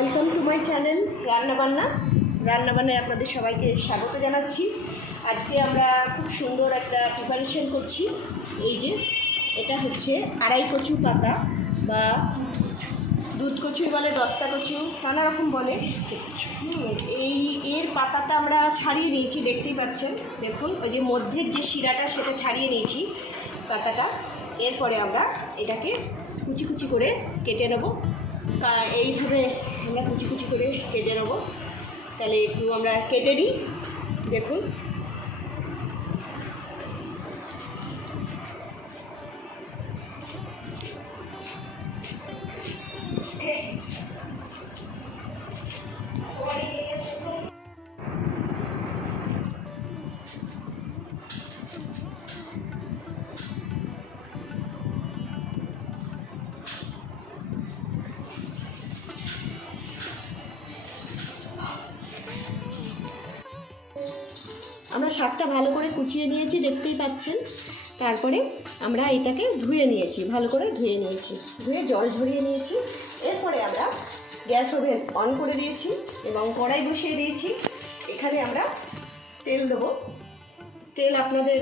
Welcome to my channel রান্না বান্নায় আপনাদের সবাইকে স্বাগত জানাচ্ছি। আজকে আমরা খুব সুন্দর একটা প্রিপারেশন করছি। এই যে এটা হচ্ছে আড়াই কচু পাতা বা দুধ কচু বলে, দস্তা কচু, নানা রকম বলে। এর পাতাটা আমরা ছাড়িয়ে নিয়েছি, দেখতেই পাচ্ছেন। দেখুন ওই যে মধ্যের যে শিরাটা সেটা ছাড়িয়ে নিয়েছি পাতাটা। এরপরে আমরা এটাকে কুচি কুচি করে কেটে নেব। এইভাবে আমরা কুচি কুচি করে কেটে নেব। তাহলে একটু আমরা কেটে নিই। দেখুন আমরা শাকটা ভালো করে কুচিয়ে নিয়েছি, দেখতেই পাচ্ছেন। তারপরে আমরা এটাকে ধুয়ে নিয়েছি, ভালো করে ধুয়ে নিয়েছি, ধুয়ে জল ঝরিয়ে নিয়েছি। এরপরে আমরা গ্যাস ওভেন অন করে দিয়েছি এবং কড়াই বসিয়ে দিয়েছি। এখানে আমরা তেল দেবো। তেল আপনাদের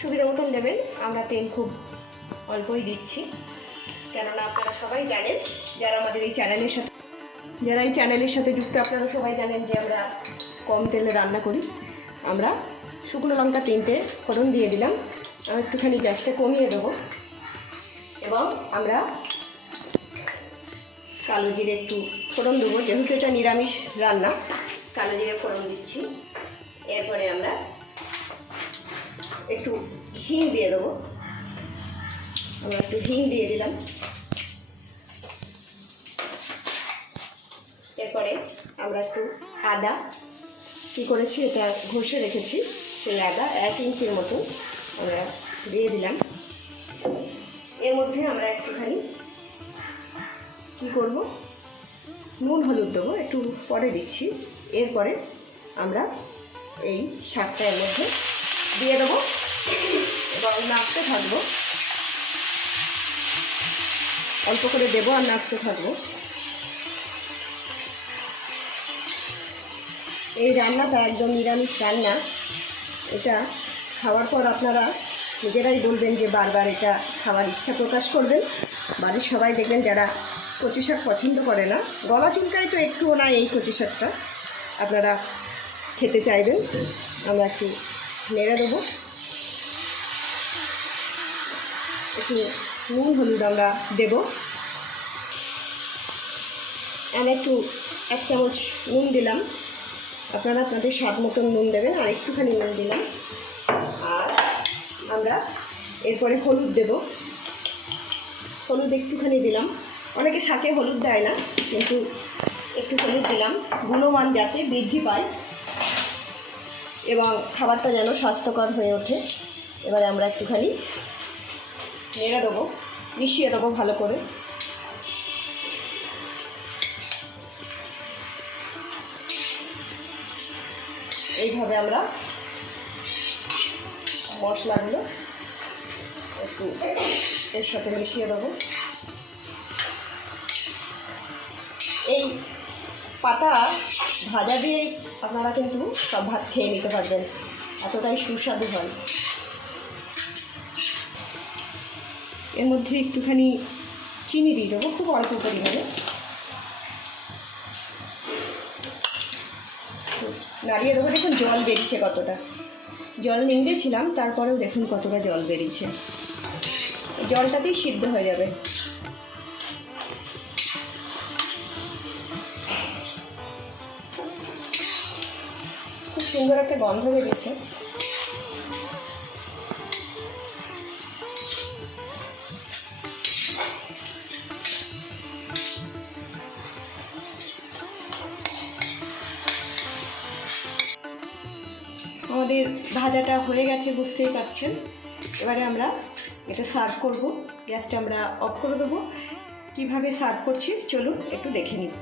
সুবিধা মতন দেবেন। আমরা তেল খুব অল্পই দিচ্ছি, কেননা আপনারা সবাই জানেন, যারা আমাদের এই চ্যানেলের সাথে যুক্ত, আপনারা সবাই জানেন যে আমরা কম তেলে রান্না করি। আমরা শুকনো লঙ্কা 3টে ফোড়ন দিয়ে দিলাম। আর একটুখানি গ্যাসটা কমিয়ে দেবো এবং আমরা কালো জিরে একটু ফোড়ন দেবো, যেহেতু এটা নিরামিষ রান্না। কালো জিরে ফোড়ন দিচ্ছি। এরপরে আমরা একটু হিং দিয়ে দেবো। আমরা একটু হিং দিয়ে দিলাম। এরপরে আমরা একটু আদা কী করেছি, এটা ঘষে রেখেছি, সেই আদা 1 ইঞ্চির মতো আমরা দিয়ে দিলাম। এর মধ্যে আমরা একটুখানি কী করব, নুন হলুদ দেবো, একটু পরে দিচ্ছি। এরপরে আমরা এই শাকটা এর মধ্যে দিয়ে দেবো এবং নাড়তে থাকবো। অল্প করে দেবো আর নাড়তে থাকবো। এই রান্নাটা একদম নিরামিষ রান্না। এটা খাওয়ার পর আপনারা নিজেরাই বলবেন যে বারবার এটা খাওয়ার ইচ্ছা প্রকাশ করবেন। বাড়ির সবাই দেখবেন যারা কচু শাক পছন্দ করে না, গলা চুলকায় তো একটুও না, এই কচু শাকটা আপনারা খেতে চাইবেন। আমরা একটু নেড়ে দেবো। একটু নুন হলুদ আমরা দেব। আমি একটু 1 চামচ নুন দিলাম। আপনারা আপনাদের স্বাদ মতন নুন দেবেন। আর একটুখানি নুন দিলাম। আর আমরা এরপরে হলুদ দেব। হলুদ একটুখানি দিলাম। অনেকে শাকে হলুদ দেয় না, কিন্তু একটু হলুদ দিলাম, গুণমান যাতে বৃদ্ধি পায় এবং খাবারটা যেন স্বাস্থ্যকর হয়ে ওঠে। এবারে আমরা একটুখানি নেড়ে দেবো, মিশিয়ে দেবো ভালো করে। এইভাবে আমরা মশলাগুলো একটু এর সাথে মিশিয়ে দেবো। এই পাতা ভাজা দিয়ে আপনারা কিন্তু সব ভাত খেয়ে নিতে পারবেন, এতটাই সুস্বাদু হয়। এর মধ্যে একটুখানি চিনি দিয়ে দেবো, খুব অল্প পরিমাণে। নাড়িয়ে দেবো। দেখুন জল বেরিয়েছে কতটা, জল নিংড়েছিলাম, তারপরেও দেখুন কতটা জল বেরিয়েছে। জলটাতেই সিদ্ধ হয়ে যাবে। খুব সুন্দর একটা গন্ধ বেরিয়েছে। আমাদের ভাজাটা হয়ে গেছে, বুঝতেই পারছেন। এবারে আমরা এটা সার্ভ করব। গ্যাসটা আমরা অফ করে দেবো। কীভাবে সার্ভ করছি চলুন একটু দেখে নিই।